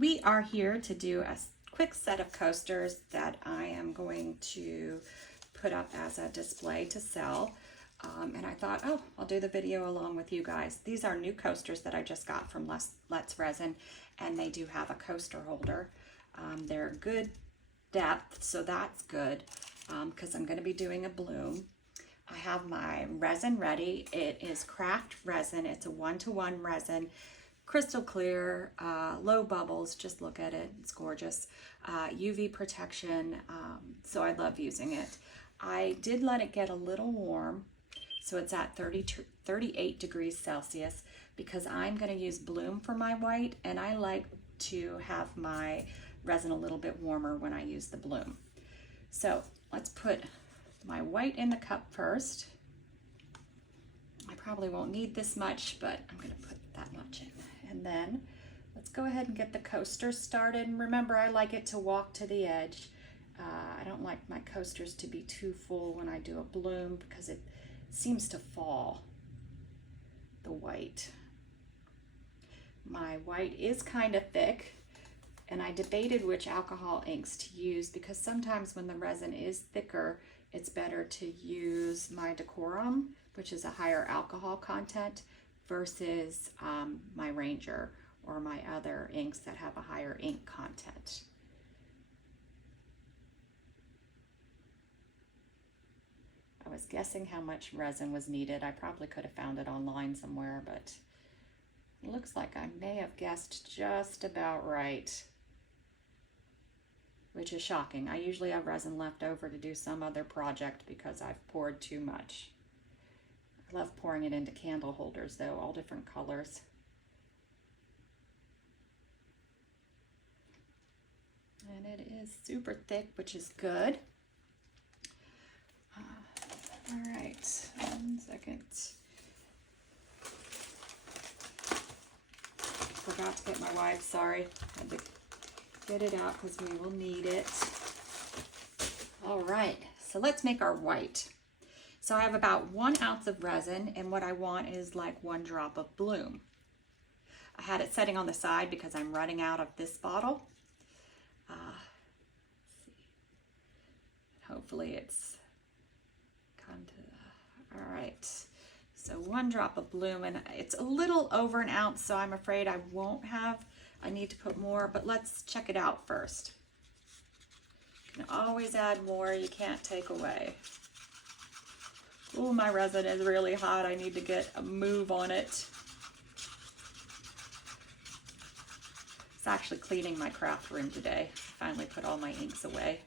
We are here to do a quick set of coasters that I am going to put up as a display to sell. And I thought, oh, I'll do the video along with you guys. These are new coasters that I just got from Let's Resin, and they do have a coaster holder. They're good depth, so that's good because I'm going to be doing a bloom. I have my resin ready. It is craft resin. It's a 1-to-1 resin, crystal clear, low bubbles. Just look at it. It's gorgeous. UV protection, so I love using it. I did let it get a little warm, so it's at 38 degrees Celsius because I'm going to use bloom for my white, and I like to have my resin a little bit warmer when I use the bloom. So let's put my white in the cup first. I probably won't need this much, but I'm going to put that much in. And then let's go ahead and get the coaster started. And remember, I like it to walk to the edge. I don't like my coasters to be too full when I do a bloom because it seems to fall, the white. My white is kind of thick, and I debated which alcohol inks to use because sometimes when the resin is thicker, it's better to use my Decorum, which is a higher alcohol content, versus my Ranger or my other inks that have a higher ink content. I was guessing how much resin was needed. I probably could have found it online somewhere, but it looks like I may have guessed just about right, which is shocking. I usually have resin left over to do some other project because I've poured too much. I love pouring it into candle holders though, all different colors. And it is super thick, which is good. All right, 1 second. Forgot to get my wipe, sorry. Had to get it out because we will need it. All right, so let's make our white. So I have about 1 ounce of resin, and what I want is like 1 drop of bloom. I had it setting on the side because I'm running out of this bottle. Hopefully it's come to, all right. So 1 drop of bloom, and it's a little over 1 ounce, so I'm afraid I won't have, I need to put more, but let's check it out first. You can always add more, you can't take away. Oh, my resin is really hot. I need to get a move on it. It's actually cleaning my craft room today. I finally put all my inks away.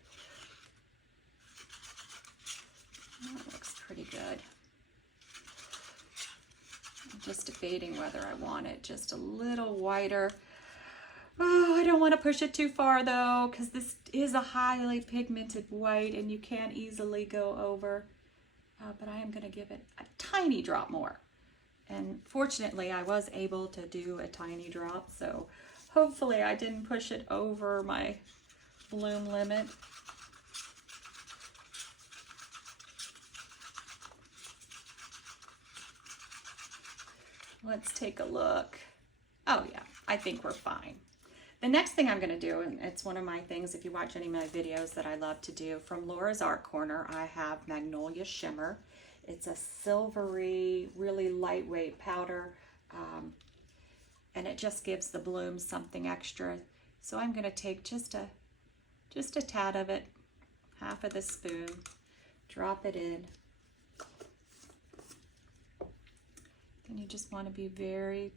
That looks pretty good. I'm just debating whether I want it just a little whiter. Oh, I don't want to push it too far though, because this is a highly pigmented white and you can't easily go over. But I am going to give it a tiny drop more. And fortunately, I was able to do a tiny drop, so hopefully I didn't push it over my bloom limit. Let's take a look. Oh yeah, I think we're fine. The next thing I'm going to do, and it's one of my things if you watch any of my videos that I love to do, from Laura's Art Corner, I have Magnolia Shimmer. It's a silvery, really lightweight powder, and it just gives the bloom something extra. So I'm going to take just a tad of it, half of the spoon, drop it in. And you just want to be very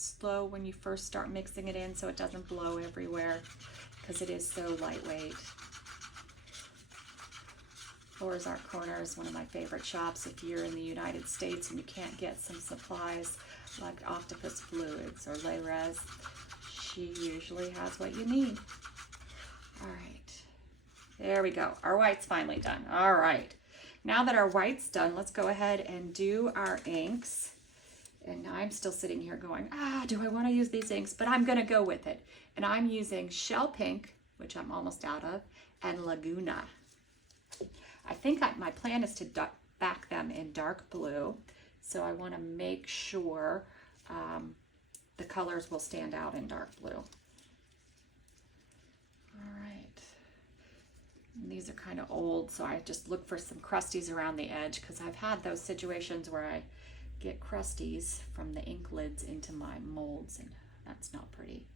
slow when you first start mixing it in so it doesn't blow everywhere because it is so lightweight. Laura's Art Corner is one of my favorite shops if you're in the United States and you can't get some supplies like octopus fluids or lay res. She usually has what you need. All right, there we go. Our white's finally done. All right, now that our white's done, let's go ahead and do our inks. And I'm still sitting here going, do I want to use these inks? But I'm going to go with it. And I'm using Shell Pink, which I'm almost out of, and Laguna. I think my plan is to back them in dark blue. So I want to make sure the colors will stand out in dark blue. All right. And these are kind of old, so I just look for some crusties around the edge because I've had those situations where I get crusties from the ink lids into my molds, and that's not pretty.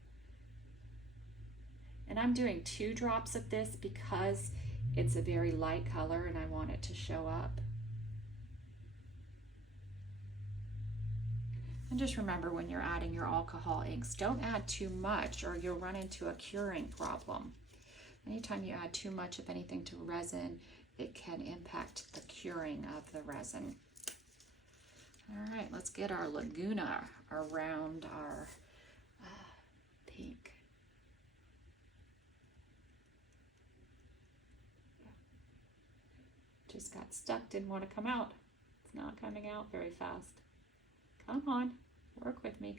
And I'm doing 2 drops of this because it's a very light color and I want it to show up. And just remember, when you're adding your alcohol inks, don't add too much or you'll run into a curing problem. Anytime you add too much of anything to resin, it can impact the curing of the resin. All right, let's get our Laguna around our pink. Just got stuck, didn't want to come out. It's not coming out very fast. Come on, work with me.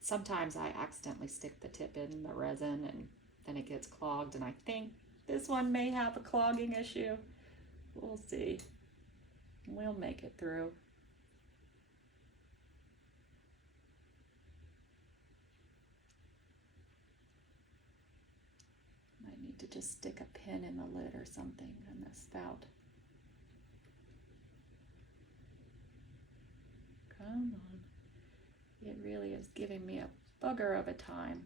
Sometimes I accidentally stick the tip in the resin and then it gets clogged, and I think this one may have a clogging issue. We'll see. We'll make it through. Might need to just stick a pin in the lid or something in the spout. Come on. It really is giving me a bugger of a time.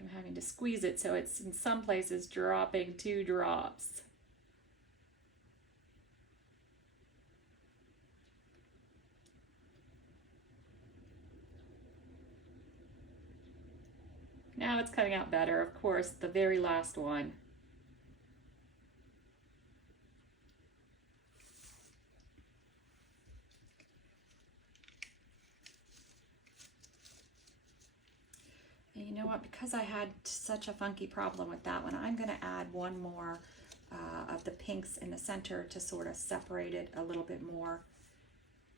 I'm having to squeeze it so it's in some places dropping 2 drops. Now it's coming out better. Of course, the very last one. And you know what? Because I had such a funky problem with that one, I'm going to add one more of the pinks in the center to sort of separate it a little bit more,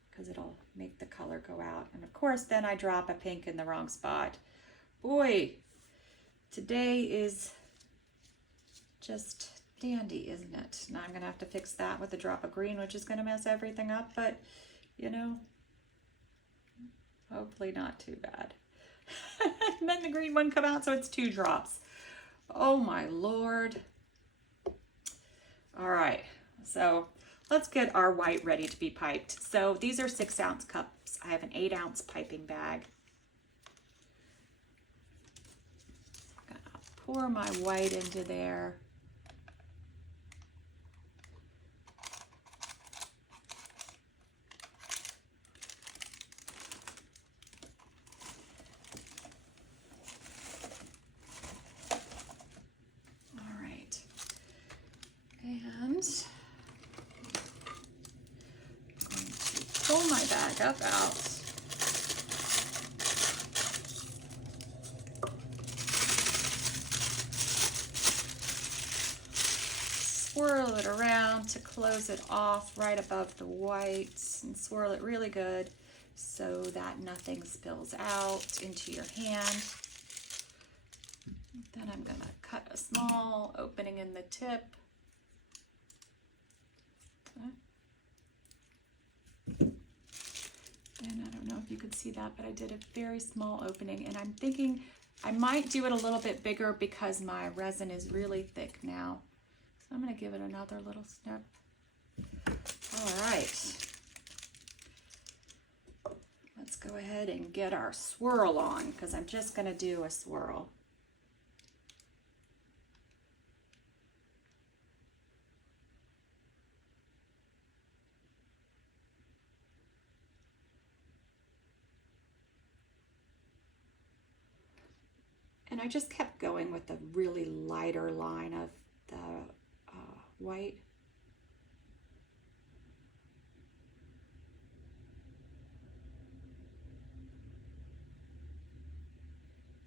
because it'll make the color go out. And of course, then I drop a pink in the wrong spot. Boy, today is just dandy, isn't it? Now I'm going to have to fix that with a drop of green, which is going to mess everything up, but you know, hopefully not too bad. And then the green one come out, so it's 2 drops. Oh my Lord. All right, so let's get our white ready to be piped. So these are 6-ounce cups. I have an 8-ounce piping bag. I'm gonna pour my white into there. Pull my bag up out. Swirl it around to close it off right above the white, and swirl it really good so that nothing spills out into your hand. Then I'm going to cut a small opening in the tip. And I don't know if you could see that, but I did a very small opening, and I'm thinking I might do it a little bit bigger because my resin is really thick now. So I'm going to give it another little snip. All right. Let's go ahead and get our swirl on, because I'm just going to do a swirl. And I just kept going with the really lighter line of the white.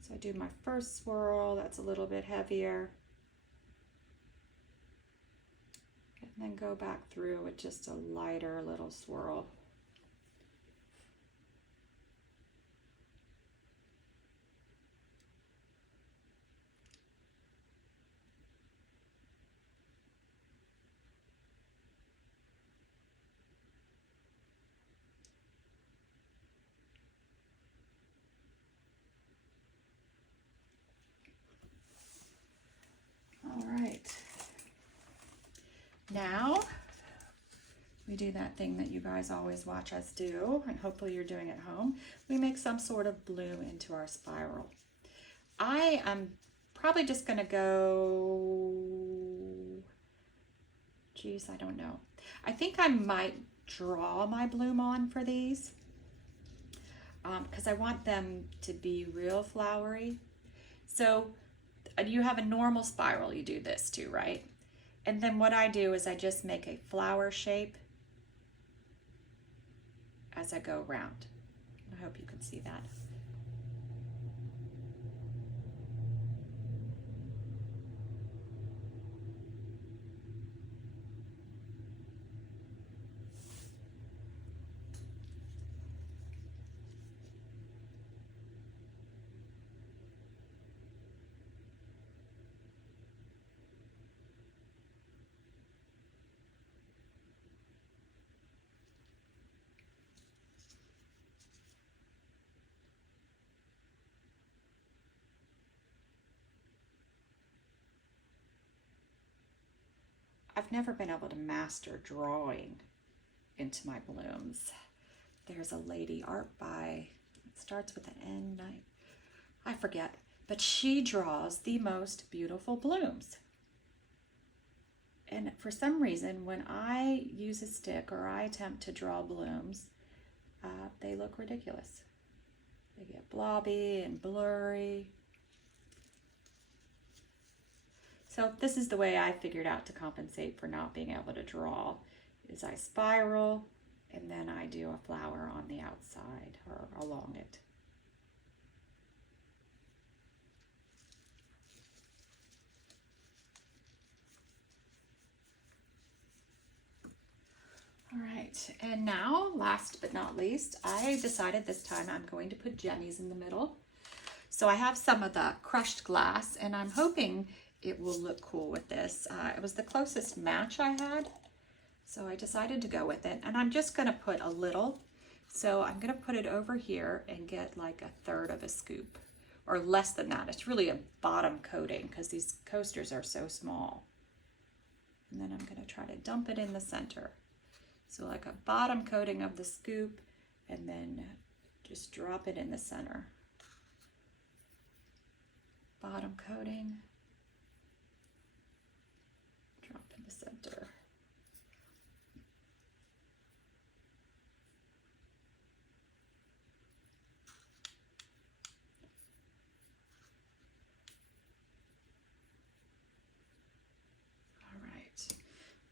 So I do my first swirl, that's a little bit heavier. And then go back through with just a lighter little swirl. we do that thing that you guys always watch us do, and hopefully you're doing at home. We make some sort of bloom into our spiral. I am probably just going to go, geez, I don't know. I think I might draw my bloom on for these because I want them to be real flowery. So you have a normal spiral, you do this too, right? And then what I do is I just make a flower shape as I go around. I hope you can see that. I've never been able to master drawing into my blooms. There's a lady, art by, it starts with an N, I forget, but she draws the most beautiful blooms. And for some reason, when I use a stick or I attempt to draw blooms, they look ridiculous. They get blobby and blurry. So this is the way I figured out to compensate for not being able to draw, is I spiral and then I do a flower on the outside or along it. All right, and now, last but not least, I decided this time I'm going to put jemmies in the middle. So I have some of the crushed glass, and I'm hoping it will look cool with this. It was the closest match I had, so I decided to go with it. And I'm just gonna put a little, so I'm gonna put it over here and get like 1/3 of a scoop, or less than that. It's really a bottom coating because these coasters are so small. And then I'm gonna try to dump it in the center. So like a bottom coating of the scoop, and then just drop it in the center. Bottom coating. Drop in the center. All right.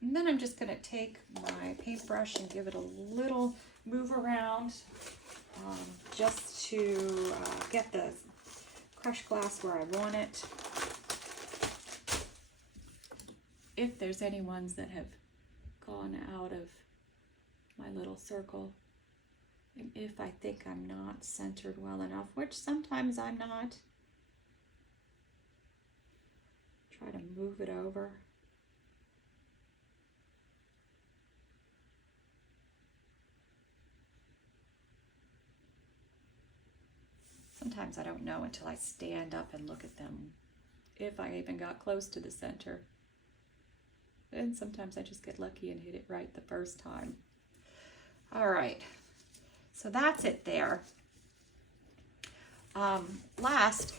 And then I'm just going to take my paintbrush and give it a little move around just to get the crushed glass where I want it. If there's any ones that have gone out of my little circle, and if I think I'm not centered well enough, which sometimes I'm not, try to move it over. Sometimes I don't know until I stand up and look at them if I even got close to the center. And sometimes I just get lucky and hit it right the first time. All right, so that's it there. Last,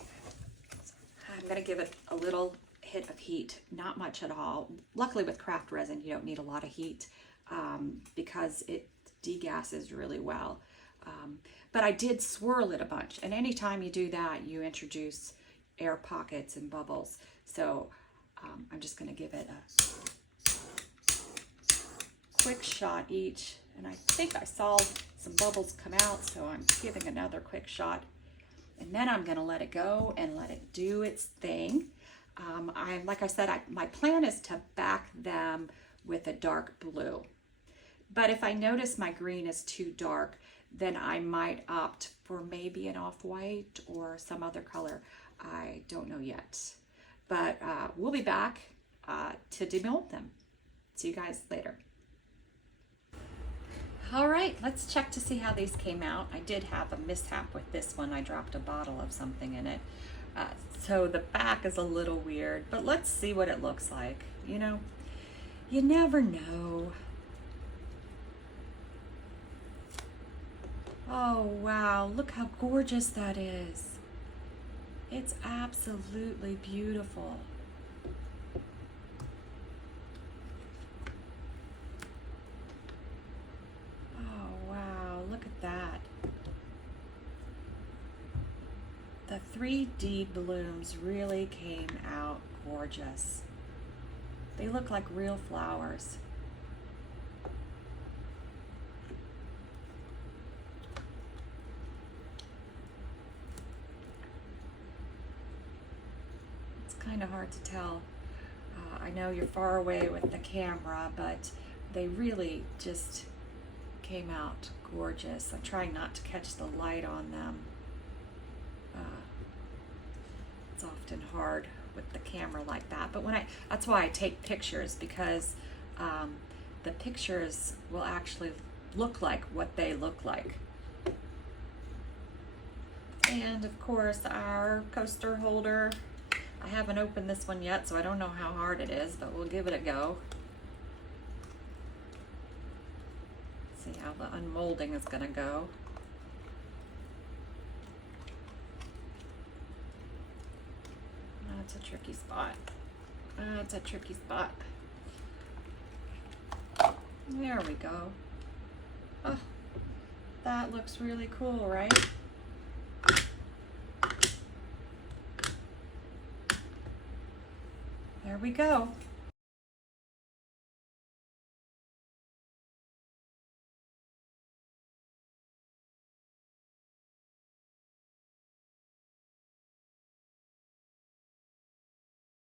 I'm gonna give it a little hit of heat, not much at all. Luckily with craft resin, you don't need a lot of heat because it degasses really well. But I did swirl it a bunch, and anytime you do that, you introduce air pockets and bubbles. So I'm just gonna give it a quick shot each, and I think I saw some bubbles come out, so I'm giving another quick shot, and then I'm gonna let it go and let it do its thing. Like I said, my plan is to back them with a dark blue, but if I notice my green is too dark, then I might opt for maybe an off-white or some other color. I don't know yet, but we'll be back to demold them. See you guys later. All right, let's check to see how these came out. I did have a mishap with this one. I dropped a bottle of something in it. So the back is a little weird, but let's see what it looks like. You know, you never know. Oh wow, look how gorgeous that is. It's absolutely beautiful. Oh wow, look at that. The 3D blooms really came out gorgeous. They look like real flowers. It's kind of hard to tell. I know you're far away with the camera, but they really just came out gorgeous. I'm trying not to catch the light on them. It's often hard with the camera like that, but that's why I take pictures, because the pictures will actually look like what they look like. And of course, our coaster holder. I haven't opened this one yet, so I don't know how hard it is, but we'll give it a go. See how the unmolding is gonna go. That's a tricky spot. That's a tricky spot. There we go. Oh, that looks really cool, right? There we go.